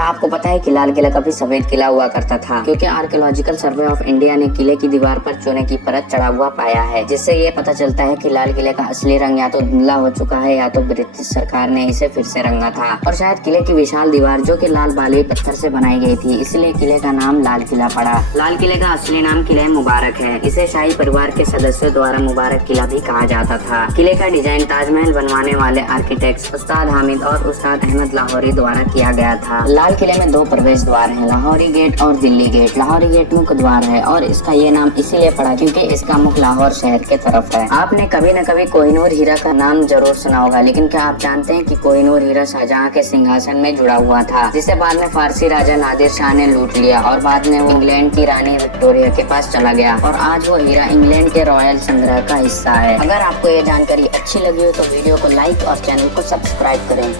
क्या आपको पता है कि लाल किला कभी सफेद किला हुआ करता था? क्योंकि आर्कियोलॉजिकल सर्वे ऑफ इंडिया ने किले की दीवार पर चूने की परत चढ़ा हुआ पाया है, जिससे ये पता चलता है कि लाल किले का असली रंग या तो धुंधला हो चुका है या तो ब्रिटिश सरकार ने इसे फिर से रंगा था। और शायद किले की विशाल दीवार जो कि लाल बालुई पत्थर से बनाई गई थी, इसलिए किले का नाम लाल किला पड़ा। लाल किले का असली नाम किले मुबारक है। इसे शाही परिवार के सदस्यों द्वारा मुबारक किला भी कहा जाता था। किले का डिजाइन ताजमहल बनवाने वाले आर्किटेक्ट उस्ताद हामिद और उस्ताद अहमद लाहौरी द्वारा किया गया था। लाल किले में दो प्रवेश द्वार हैं, लाहौरी गेट और दिल्ली गेट। लाहौरी गेट मुख्य द्वार है और इसका ये नाम इसीलिए पड़ा क्योंकि इसका मुख लाहौर शहर के तरफ है। आपने कभी न कभी कोहिनूर हीरा का नाम जरूर सुना होगा, लेकिन क्या आप जानते हैं कि कोहिनूर हीरा शाहजहां के सिंहासन में जुड़ा हुआ था, जिसे बाद में फारसी राजा नादिर शाह ने लूट लिया और बाद में वो इंग्लैंड की रानी विक्टोरिया के पास चला गया और आज वो हीरा इंग्लैंड के रॉयल संग्रह का हिस्सा है। अगर आपको ये जानकारी अच्छी लगी हो तो वीडियो को लाइक और चैनल को सब्सक्राइब करें।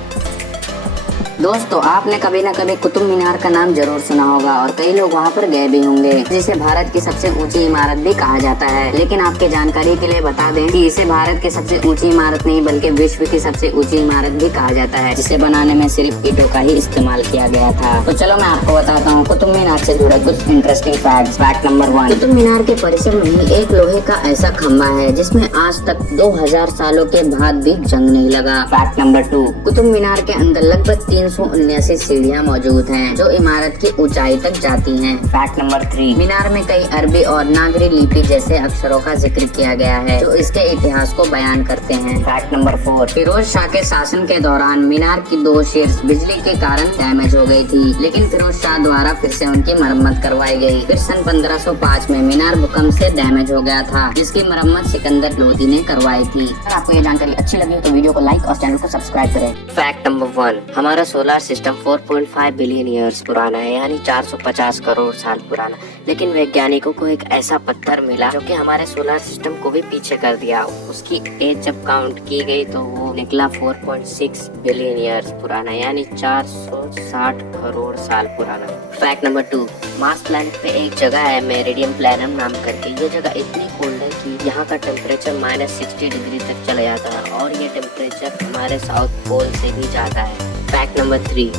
दोस्तों, आपने कभी न कभी कुतुब मीनार का नाम जरूर सुना होगा और कई लोग वहां पर गए भी होंगे, जिसे भारत की सबसे ऊंची इमारत भी कहा जाता है। लेकिन आपके जानकारी के लिए बता दें कि इसे भारत की सबसे ऊंची इमारत नहीं बल्कि विश्व की सबसे ऊंची इमारत भी कहा जाता है, जिसे बनाने में सिर्फ ईंटों का ही इस्तेमाल किया गया था। तो चलो मैं आपको बताता हूँ कुतुब मीनार से जुड़े कुछ interesting facts. Fact number 1, Qutub Minar के परिसर में ही एक लोहे का ऐसा खम्बा है जिसमें आज तक 2000 सालों के बाद भी जंग नहीं लगा। फैक्ट नंबर 2, कुतुब मीनार के अंदर लगभग 379 सीढ़ियां मौजूद हैं जो इमारत की ऊंचाई तक जाती हैं। फैक्ट नंबर 3, मीनार में कई अरबी और नागरी लिपि जैसे अक्षरों का जिक्र किया गया है जो इसके इतिहास को बयान करते हैं। फैक्ट नंबर 4, फिरोज शाह के शासन के दौरान मीनार की 2 शीर्ष बिजली के कारण डैमेज हो गई थी, लेकिन फिरोज शाह द्वारा फिर से उनकी मरम्मत करवाई गई। फिर सन 1505 में मीनार भूकंप से डैमेज हो गया था, जिसकी मरम्मत सिकंदर लोधी ने करवाई थी। अगर आपको ये जानकारी अच्छी लगी हो तो वीडियो को लाइक और चैनल को सब्सक्राइब करें। फैक्ट नंबर 1, हमारा सोलर सिस्टम 4.5 बिलियन ईयर्स पुराना है, यानी 450 करोड़ साल पुराना। लेकिन वैज्ञानिकों को एक ऐसा पत्थर मिला जो कि हमारे सोलर सिस्टम को भी पीछे कर दिया। उसकी एज जब काउंट की गई तो वो निकला 4.6 बिलियन ईयर्स पुराना, यानी 460 करोड़ साल पुराना। फैक्ट नंबर 2, मार्स प्लैनेट पे एक जगह है मेरिडियम प्लैनम नाम करके। ये जगह इतनी कोल्ड है कि यहाँ का टेम्परेचर -60 डिग्री तक चला जाता है और ये टेम्परेचर हमारे साउथ पोल से भी ज्यादा है। फैक्ट नंबर 3,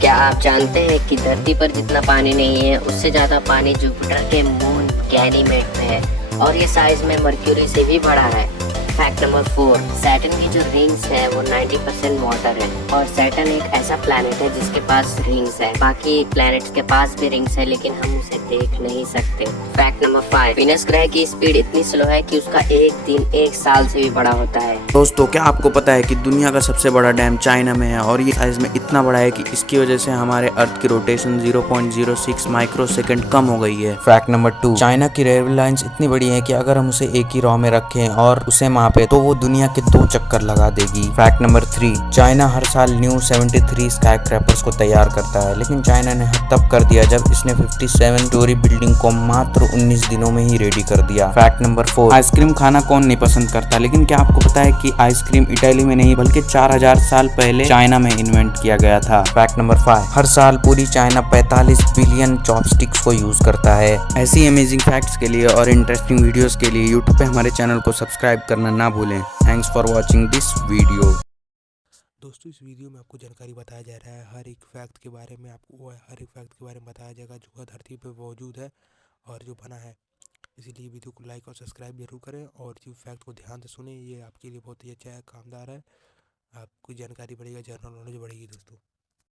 क्या आप जानते हैं कि धरती पर जितना पानी नहीं है उससे ज्यादा पानी जुपिटर के मून गैनीमेड में है और ये साइज में मर्क्यूरी से भी बड़ा है। फैक्ट नंबर 4, सैटर्न की जो रिंग्स है वो 90% वाटर है और सैटर्न एक ऐसा प्लैनेट है जिसके पास रिंग्स है। बाकी प्लैनेट्स के पास भी रिंग्स है लेकिन हम उसे देख नहीं सकते। फैक्ट नंबर 5, वीनस ग्रह की स्पीड इतनी स्लो है कि उसका एक दिन 1 साल से भी बड़ा होता है। दोस्तों, क्या आपको पता है कि दुनिया का सबसे बड़ा डैम चाइना में है और ये साइज में इतना बड़ा है कि इसकी वजह से हमारे अर्थ की रोटेशन 0.06 माइक्रो सेकंड कम हो गई है। फैक्ट नंबर 2, चाइना की रेलवे लाइंस इतनी बड़ी है कि अगर हम उसे एक ही रॉ में रखें और उसे मापे तो वो दुनिया के 2 चक्कर लगा देगी। फैक्ट नंबर 3, चाइना हर साल न्यू 73 स्काई क्रैपर्स को तैयार करता है, लेकिन चाइना ने हद तब कर दिया जब इसने 57 स्टोरी बिल्डिंग को मात्र 19 दिनों में ही रेडी कर दिया। फैक्ट नंबर 4, आइसक्रीम खाना कौन नहीं पसंद करता, लेकिन क्या आपको पता है कि आइसक्रीम इटली में नहीं बल्कि 4000 साल पहले चाइना में इन्वेंट किया गया था। फैक्ट नंबर 5, हर साल पूरी चाइना 45 बिलियन चॉपस्टिक्स को यूज करता है। ऐसी अमेजिंग फैक्ट्स के लिए और इंटरेस्टिंग वीडियोस के लिए यूट्यूब पे हमारे चैनल को सब्सक्राइब करना ना भूलें। Thanks for watching this video. दोस्तों, इस वीडियो में आपको जानकारी बताया जा रहा है हर एक फैक्ट के बारे में। आपको हर एक फैक्ट के बारे में बताया जाएगा जो धरती पर मौजूद है और जो बना है। इसीलिए वीडियो को लाइक और सब्सक्राइब जरूर करें और जो फैक्ट को ध्यान से सुने। ये आपके लिए बहुत ही अच्छा है, कामदार है। आपको जानकारी बढ़ेगा, जनरल नॉलेज बढ़ेगी दोस्तों।